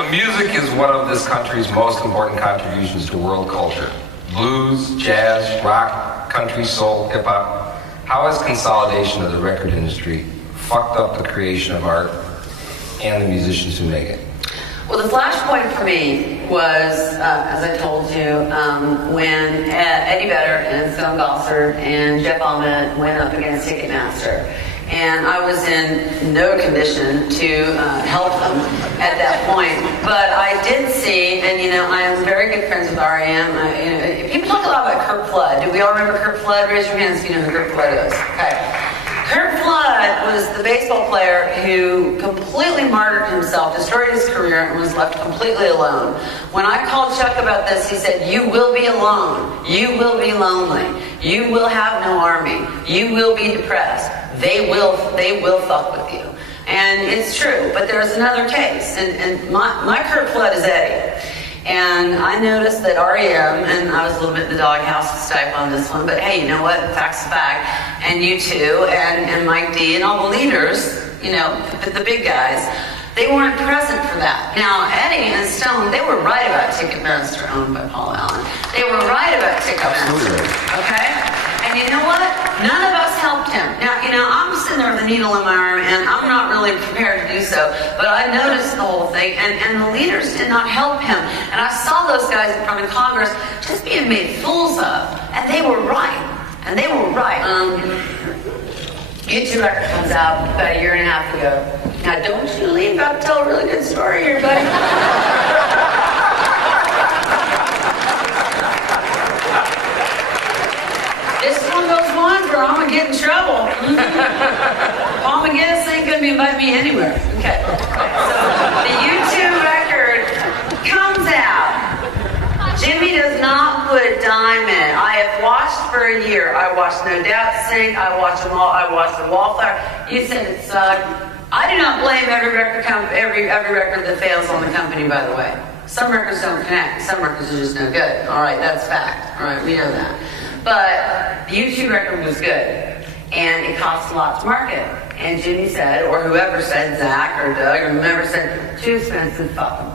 So music is one of this country's most important contributions to world culture. Blues, jazz, rock, country, soul, hip-hop. How has consolidation of the record industry fucked up the creation of art and the musicians who make it? Well, the flashpoint for me was, as I told you, when Eddie Vedder and 𝚘𝚘𝚔𝚐𝚑 and Jeff Ament went up against Ticketmaster. And I was in no condition to help them at that point. But I did see, and you know, I am very good friends with R.E.M. People talk a lot about Curt Flood. Do we all remember Curt Flood? Raise your hands if you know who Curt Flood is. Okay. Curt Flood was the baseball player who completely martyred himself, destroyed his career, and was left completely alone. When I called Chuck about this, he said, "You will be alone. You will be lonely. You will have no army. You will be depressed. They will fuck with you." And it's true, but there's another case, and my Curt Flood is Eddie. And I noticed that R.E.M., and I was a little bit in the doghouse with Stipe on this one, but hey, you know what? Fact's a fact. And you too, and Mike D, and all the leaders, you know, the big guys, they weren't present for that. Now, Eddie and Stone, they were right about Ticketmaster, owned by Paul Allen. They were right about Ticketmaster, okay? And you know what? None of us helped him. Now, you know, I'm sitting there with a needle in my arm, and I'm not really prepared to do so, but I noticed the whole thing, and the leaders did not help him. And I saw those guys in front of Congress just being made fools of, and they were right. And they were right. U2 record comes out about a year and a half ago. Now, don't you leave out to tell a really good story here, buddy. This is one of those ones where I'm gonna get in trouble. Paul McGinnis ain't gonna be inviting me anywhere. Okay. So the U2 record comes out. Jimmy does not put a dime in it. I have watched for a year. I watched No Doubt sing. I watched them all. I watched the Wallflower. You said it sucked. I do not blame every record that fails on the company, by the way. Some records don't connect. Some records are just no good. All right, that's fact. All right, we know that. But the U2 record was good, and it cost a lot to market. And Jimmy said, or whoever said, Zach or Doug or whoever said, too expensive, fuck them.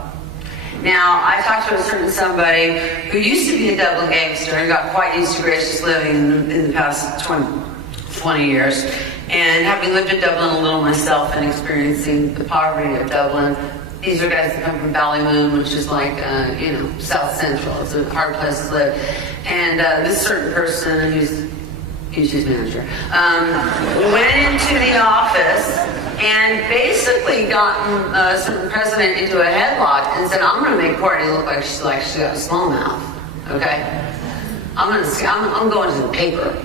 Now, I talked to a certain somebody who used to be a Dublin gangster and got quite used to gracious living in the past 20 years. And having lived in Dublin a little myself and experiencing the poverty of Dublin, these are guys that come from Ballymoon, which is like, you know, South Central. It's a hard place to live. And this certain person who's his manager, went into the office and basically gotten a certain president into a headlock and said, "I'm going to make Courtney look like she's got a small mouth, okay? I'm going to the paper.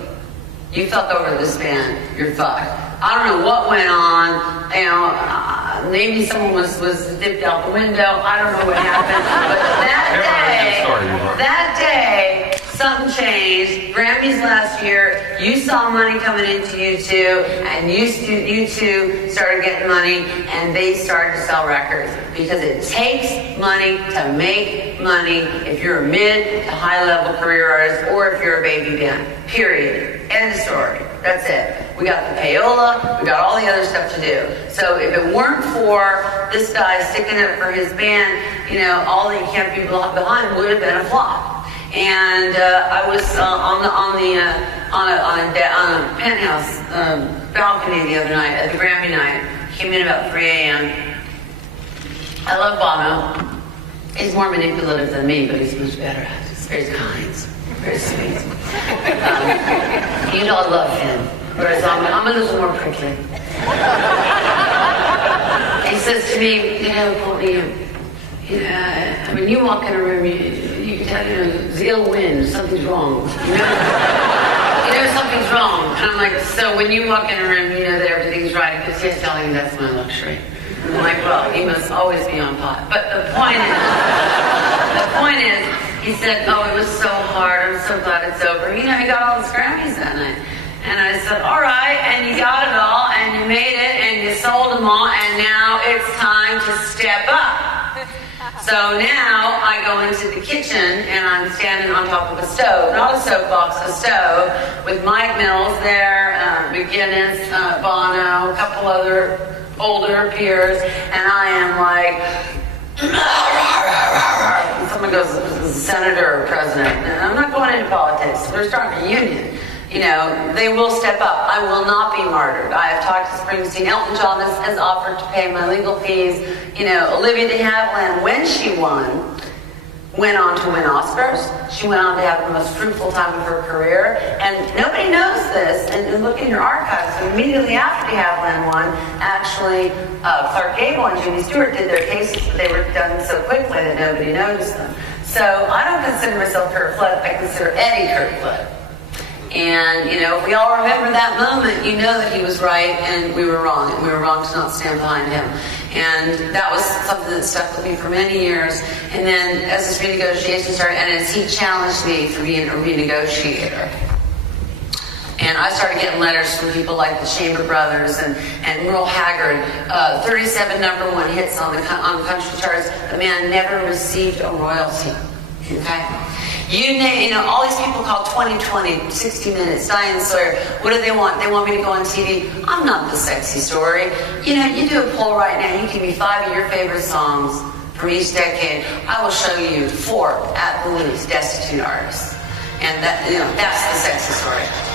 You fuck over this band, you're fucked." I don't know what went on, you know, maybe someone was dipped out the window, I don't know what happened, but that day, something changed. Grammys last year, you saw money coming into U2, and U2 started getting money, and they started to sell records. Because it takes money to make money if you're a mid to high level career artist, or if you're a baby band. Period. End of story. That's it. We got the payola, we got all the other stuff to do. So if it weren't for this guy sticking it for his band, you know, all the Can't Be Left Behind would have been a flop. And I was on a penthouse balcony the other night at the Grammy night. Came in about 3 a.m. I love Bono. He's more manipulative than me, but he's much better at it. He's very kind, very sweet. You know, I love him, whereas I'm a little more prickly. He says to me, you know, Courtney, when you walk in a room, you can tell, you know, there's ill wind, something's wrong. You know something's wrong. And I'm like, so when you walk in a room, you know that everything's right, because he's telling me that's my luxury. I'm like, well, he must always be on pot. But the point is, he said, oh, it was so hard, I'm so glad it's over. You know, he got all his Grammys that night. And I said, all right, and you got it all, and you made it, and you sold them all, and now it's time to step up. So now I go into the kitchen, and I'm standing on top of a stove, not a soapbox, a stove, with Mike Mills there, McGinnis, Bono, a couple other older peers, and I am like, goes, senator or president. I'm not going into politics. We're starting a union. You know, they will step up. I will not be martyred. I have talked to Springsteen. Elton John has offered to pay my legal fees. You know, Olivia de Havilland, when she won, went on to win Oscars. She went on to have the most fruitful time of her career. And nobody knows this. And look in your archives. So immediately after de Havilland won, actually, Clark Gable and Jimmy Stewart did their cases, but they were done so quickly that nobody noticed them. So I don't consider myself Kurt Flood. I consider Eddie Kurt Flood. And, you know, if we all remember that moment, you know that he was right and we were wrong. And we were wrong to not stand behind him. And that was something that stuck with me for many years. And then as this renegotiation started, and as he challenged me for being a renegotiator, and I started getting letters from people like the Chamber Brothers and Merle Haggard, 37 #1 hits on the country charts. The man never received a royalty. Okay? You know, all these people call 2020, 60 Minutes, Diane Sawyer. What do they want? They want me to go on TV. I'm not the sexy story. You know, you do a poll right now. You give me 5 of your favorite songs from each decade. I will show you 4 at the least destitute artists. And that, you know, that's the sexy story.